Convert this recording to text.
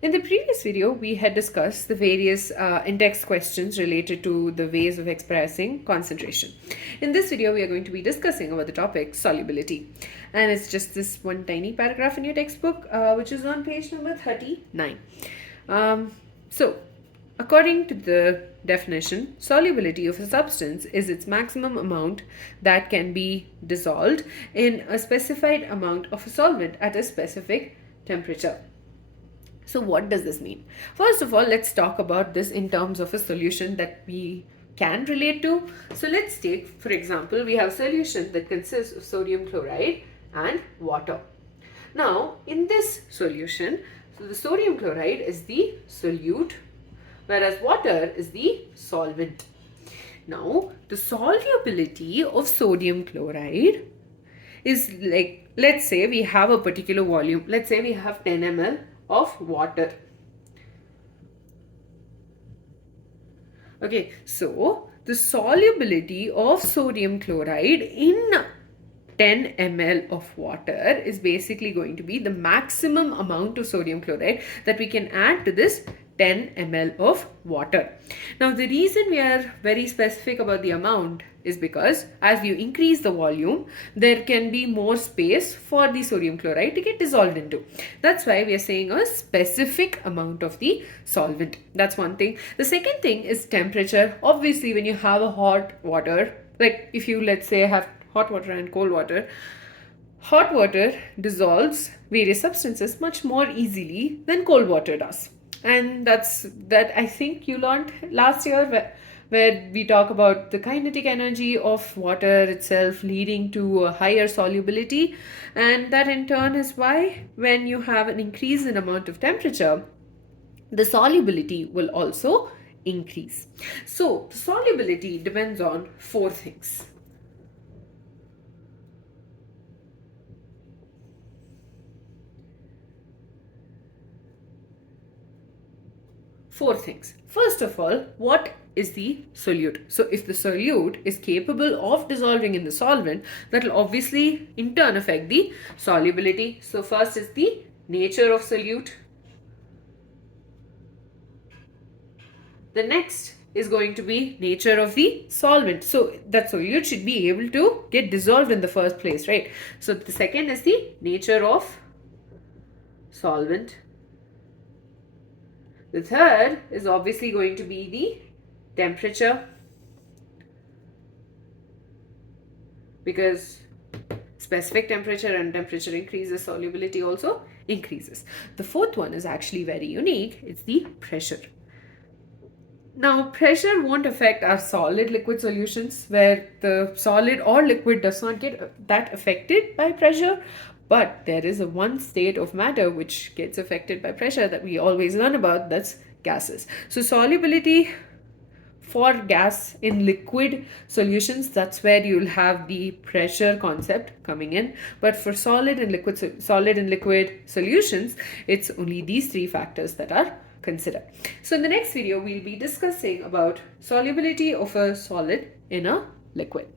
In the previous video, we had discussed the various in-text questions related to the ways of expressing concentration. In this video, we are going to be discussing about the topic solubility. And it's just this one tiny paragraph in your textbook, which is on page number 39. So, according to the definition, solubility of a substance is its maximum amount that can be dissolved in a specified amount of a solvent at a specific temperature. So what does this mean? First of all, let's talk about this in terms of a solution that we can relate to. So let's take, for example, we have a solution that consists of sodium chloride and water. Now, in this solution, so the sodium chloride is the solute, whereas water is the solvent. Now, the solubility of sodium chloride is like, let's say we have a particular volume. Let's say we have 10 ml of water. Okay, so the solubility of sodium chloride in 10 ml of water is basically going to be the maximum amount of sodium chloride that we can add to this 10 ml of water. Now, the reason we are very specific about the amount is because as you increase the volume, there can be more space for the sodium chloride to get dissolved into. That's why we are saying a specific amount of the solvent. That's one thing. The second thing is temperature. Obviously, when you have a hot water, like if you, let's say, have hot water and cold water, hot water dissolves various substances much more easily than cold water does. And that I think you learned last year where we talk about the kinetic energy of water itself leading to a higher solubility, and that in turn is why when you have an increase in amount of temperature, the solubility will also increase. So solubility depends on four things. Four things. First of all, what is the solute? So if the solute is capable of dissolving in the solvent, that will obviously in turn affect the solubility. So first is the nature of solute. The next is going to be nature of the solvent. So that solute should be able to get dissolved in the first place, right? So the second is the nature of solvent. The third is obviously going to be the temperature, because specific temperature and temperature increases, solubility also increases. The fourth one is actually very unique. It's the pressure. Now, pressure won't affect our solid liquid solutions, where the solid or liquid does not get that affected by pressure. But there is a one state of matter which gets affected by pressure that we always learn about, that's gases. So solubility for gas in liquid solutions, that's where you'll have the pressure concept coming in. But for solid and liquid solutions, it's only these three factors that are considered. So in the next video, we'll be discussing about solubility of a solid in a liquid.